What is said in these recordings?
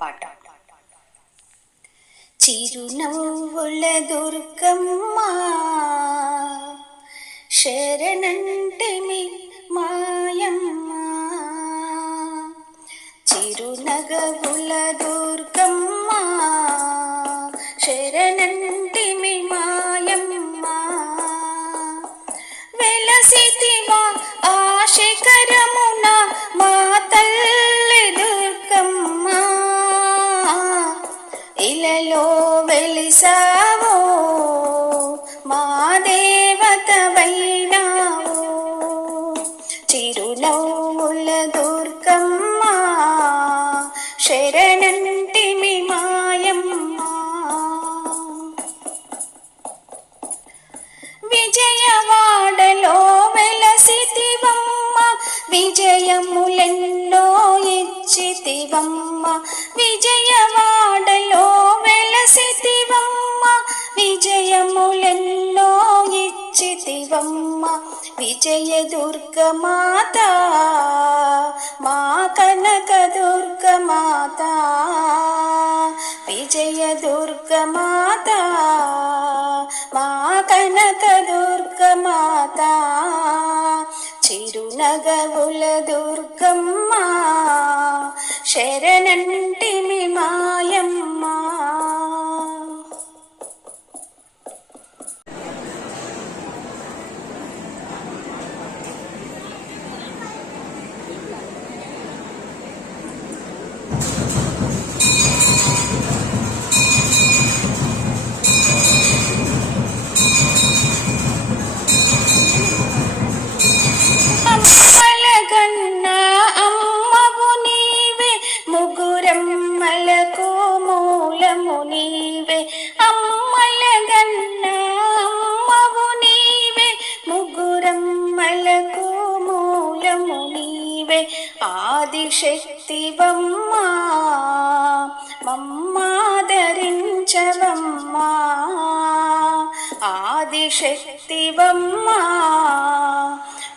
పాట చిరునవ్వుల దుర్గమ్మ శరణంటిమి మాయమ్మ. చిరునగవుల దుర్గమ్మ శరణంటిమి విజయములెన్నో ఇచ్చితివమ్మ విజయవాడలో వెలసితివమ్మ విజయములెన్నో ఇచ్చితివమ్మ విజయ దుర్గమాత మా కనక దుర్గమాత. విజయ దుర్గమాత మా కనక దుర్గమాత చిరునగవుల దుర్గమ్మ మూలము నీవే ఆదిశక్తివమ్మా మమ్మాదరించవమ్మా ఆదిశక్తివమ్మా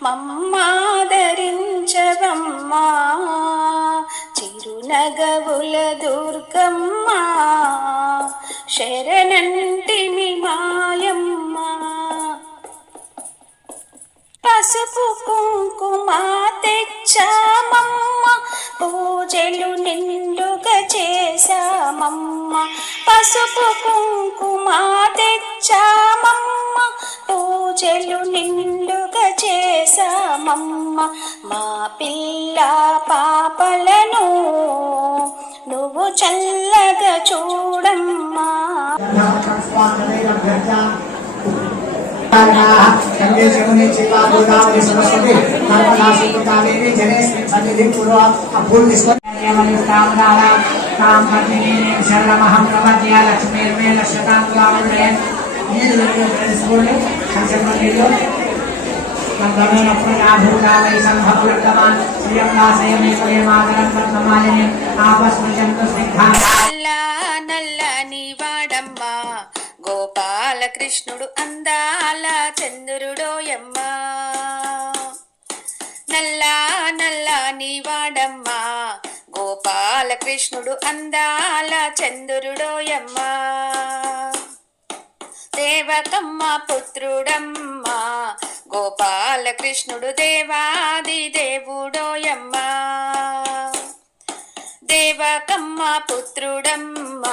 మమ్మాదరించవమ్మా చిరునగవుల దుర్గమ్మా శరణంటిమి పసుపు కుంకుమ తెచ్చామమ్మ. పూజలు నిండుగా చేశామమ్మ. పసుపు కుంకుమ తెచ్చామమ్మ. పూజలు నిండుగా చేశామమ్మ. మా పిల్ల పాపలను నువ్వు చల్లగా చూడమ్మా. గంగే జమునే చిల్లా గోదావరి సరస్వతి నర్మదా సింధుకావేరి జనే సన్నిధి పూర్వ ఆ పూలు తీసుకొని కాం పద్మిని శరణమహం ప్రపద్య లక్ష్మీర్మే లక్ష్మీకాంతులాములయన్ నీళ్ళు తెలుసుకోండి సంక్షేమ నీళ్ళు భూతావై సంభవృత్తమాన్ బాలకృష్ణుడు అందాల చంద్రుడోయమ్మ నల్ల నల్లని నీవాడమ్మా గోపాలకృష్ణుడు అందాల చంద్రుడోయమ్మ దేవకమ్మ పుత్రుడమ్మా. గోపాలకృష్ణుడు దేవాది దేవుడోయమ్మా దేవకమ్మ పుత్రుడమ్మ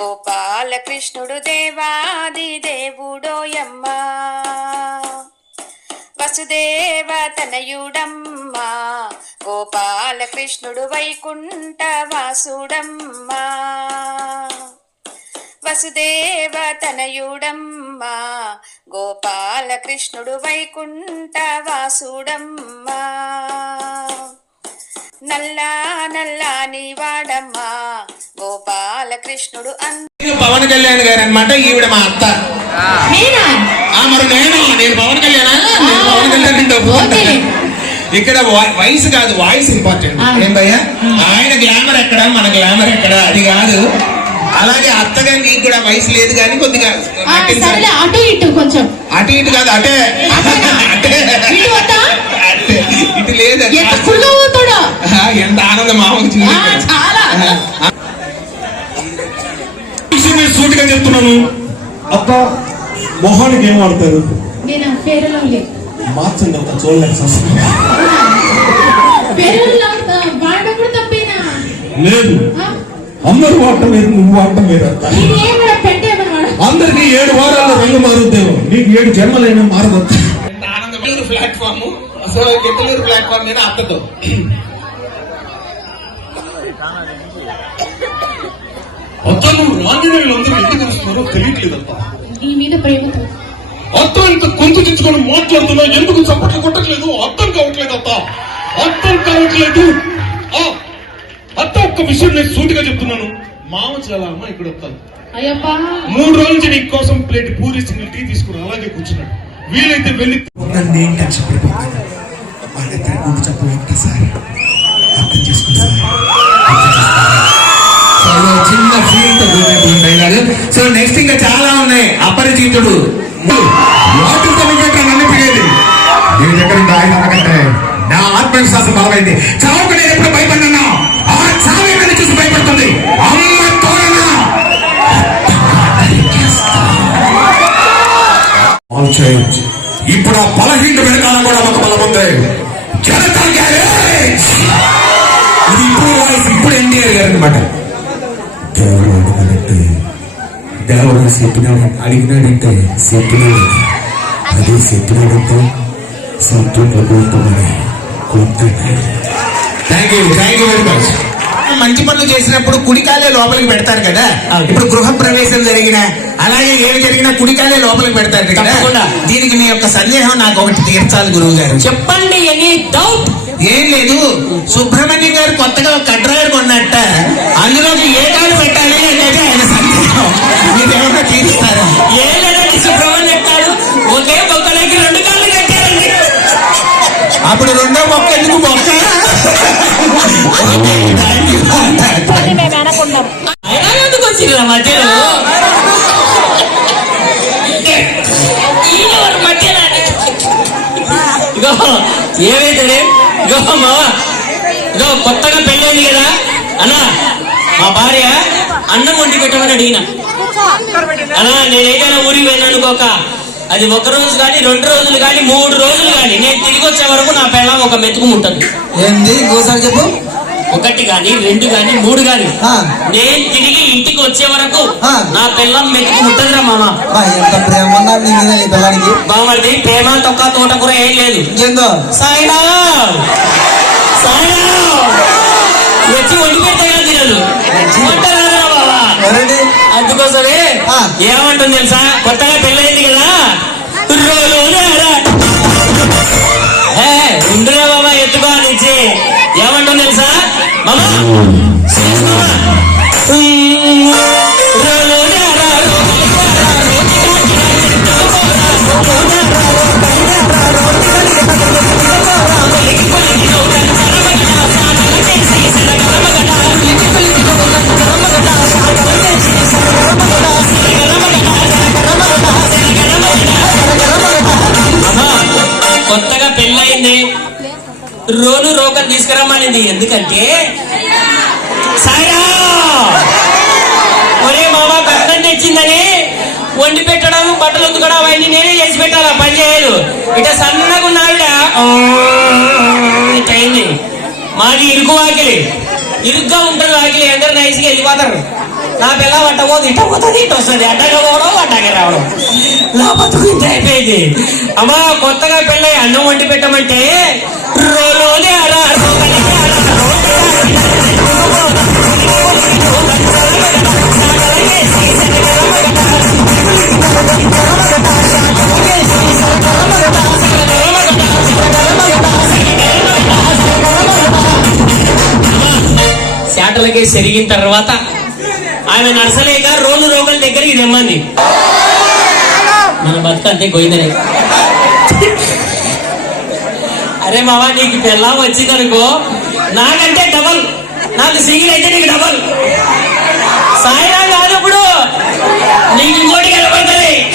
గోపాలకృష్ణుడు దేవాది దేవుడోయమ్మ. వసుదేవ తనయుడమ్మ గోపాలకృష్ణుడు వైకుంఠ వాసుడమ్మ. వసుదేవ తనయుడమ్మ గోపాలకృష్ణుడు వైకుంఠ వాసుడమ్మ. నల్ల నల్లాని వాడమ్మ. గోపాలకృష్ణుడు పవన్ కళ్యాణ్ గారు అనమాట ఈవిడ మా అత్త. ఆ, మరి నేను? నేను పవన్ కళ్యాణ్? నేను పవన్ కళ్యాణ్ ఇక్కడ వయసు కాదు వాయిస్ ఇంపార్టెంట్. ఏం భయ్యా? ఆయన గ్లామర్ ఎక్కడ? మన గ్లామర్ ఎక్కడ? అది కాదు. అలాగే అత్తగా నీకు కూడా వయసు లేదు కానీ కొద్దిగా అటు ఇటు కొంచెం. అటు ఇటు కాదు అటే. అటే? అటే. ఇటు లేదు ఆ, ఎంత ఆనందం చాలా. విషయం సూటిగా చెప్తున్నాను. అత్త మొహానికి ఏం వాడతారు? మార్చండి అత్త చూడలేక లేదు? అందరూ వాడటం వేరు నువ్వు వాడటం వాడు అందరికి ఏడు వారాల్లో రంగు మారుద్దేమో. నీకు ఏడు జన్మలైనా ఆనందమూరు ప్లాట్ఫామ్. సో గిద్దలూరు ప్లాట్ఫామ్ మీద అత్తతో. అతను ఆంజనేయులు అందరూ ఎందుకు వస్తున్నారో తెలియట్లేదు అత్త నీ మీద ప్రేమతో. అత్త ఇంత గొంతు తెచ్చుకొని మాట్లాడుతున్నా ఎందుకు చప్పట్లు కొట్టట్లేదు? అర్థం కావట్లేదు అత్త అర్థం కావట్లేదు. ఆ, అత్త ఒక్క విషయం నేను సూటిగా చెప్తున్నాను. మామ చాలా అమ్మ ఇక్కడ వస్తాను? అయ్యప్పా. మూడు రోజుల నుంచి నీ కోసం ప్లేట్ పూరి సింగిల్ టీ తీసుకుని అలాగే కూర్చున్నాడు. వీలైతే వెళ్ళి నన్ను ఏం టెన్షన్ పడిపోతాను వాళ్ళిద్దరి గుండు చెప్పలు ఒక్కసారి అర్థం చేసుకో సార్. చిన్న ఫీల్ కూడినటువంటి డైలాగ్ సో నెక్స్ట్ ఇంకా చాలా ఉన్నాయి. అపరిచితుడు. వాటితో నన్ను నీ దగ్గర ఆయన అనకంటే నా ఆత్మవిశ్వాసం బలమైంది. చావుకు నేను ఎప్పుడు భయపడినా ఆ చావే నన్ను చూసి భయపడుతుంది. అమ్మ తోడనా? ఇప్పుడు ఆ బలహీన వెనకాల కూడా ఒక బలం ఉంది. జనతా గ్యారేజ్. ఇది ఇప్పుడు ఇప్పుడు ఎన్టీఆర్ గారు అనమాట దేవుడు అడిగినట్టు దేవుడు చెప్పినాడు అడిగినాడంటే చెప్పినాడు అది చెప్పినాడంటే సంతూర్లో కూర్చోమని thank you thank you very much మంచి పనులు చేసినప్పుడు కుడికాలే లోపలికి పెడతారు కదా? ఇప్పుడు గృహ ప్రవేశం జరిగిన అలాగే ఏమి జరిగినా కుడికాలే లోపలికి పెడతారు కదా. దీనికి మీ యొక్క సందేహం నాకు ఒకటి తీర్చాలి గురువు గారు చెప్పండి ఎనీ డౌట్ ఏం లేదు. సుబ్రహ్మణ్యం గారు కొత్తగా ఒక కడ్రాయర్ కొన్నట్ట అందులోకి ఏ కాలు పెట్టాలి అనేది ఆయన సందేహం. మీరేమన్నా తీరుస్తారా? ఏ లేదండి సుబ్రహ్మణ్యం గారు ఒకే బొక్కలకి రెండు కాళ్ళు కట్టారండి. అప్పుడు రెండో మొక్క ఎందుకు మొక్క వచ్చింది మధ్యలో. ఇగో ఏమైతే ఇదో మావా ఇగో కొత్తగా పెళ్ళైంది కదా. అన్నా మా భార్య అన్నం వండి పెట్టమని అడిగిన. అలా నేనేదైనా ఊరికి వెళ్ళాను అనుకోక. అది ఒక రోజు కానీ రెండు రోజులు కానీ మూడు రోజులు కానీ నేను తిరిగి వచ్చే వరకు నా పెళ్ళం ఒక మెతుకు ఉంటుంది ఏంది? ఇంకోసారి చెప్పు. ఒకటి గాని రెండు గాని మూడు గాని. నేను తిరిగి ఇంటికి వచ్చే వరకు. నా పిల్లం మెతుకు ముట్టదురా మామ. ఎంత ప్రేమ ఉన్నారు నీ మీద నీ పిల్లానికి? బామర్ది ప్రేమ తొక్క తోటకూర ఏం లేదు. ఇంకేందో సాయినా! సాయినా! వచ్చి వండి పెడితే కానీ తినదు. అందుకోసమే. ఏమంటుంది తెలుసా? కొత్తగా పెళ్ళైంది కదా? ఉండురా బాబా ఎత్తుకో నుంచి. ఏమంటుంది తెలుసా? కొత్తగా పెళ్ళయింది. రోను రోకన్ తీసుకురమ్మనింది. ఎందుకంటే? సాయా ఒరే మామ కష్టం తెచ్చిందని వండి పెట్టడం బట్టలు ఉతకడం అవన్నీ నేనే చేసి పెట్టాలా? పని చేయదు ఇట సన్నగా ఉన్న ఆవిడ. మాది ఇరుకు వాకిలి. ఇరుగ్గా ఉంటుంది వాకిలి. అందరు నైస్గా వెళ్ళిపోతారు. నా పిల్ల వంట పోదు ఇట పోతుంది ఇటు వస్తుంది. అడ్డగా పోవడం అడ్డగా రావడం. నా బతుకు ఇంత అయిపోయింది. అమ్మా కొత్తగా పిల్ల అన్నం వండి పెట్టమంటే రోలోనే అరా సెరిగిన తర్వాత ఆమె నడసలేక రోజు రోగుల దగ్గరికి రమ్మంది. మన బతుకు అంతే గోయిందనే. అరే మావా నీకు పెళ్ళం వచ్చిందనుకో నాకంటే డబల్. నాకు సింగిల్ అయితే నీకు డబల్. సాయిరా కాదు ఇప్పుడు. నీకు ఇంకోటి కనపడుతుంది.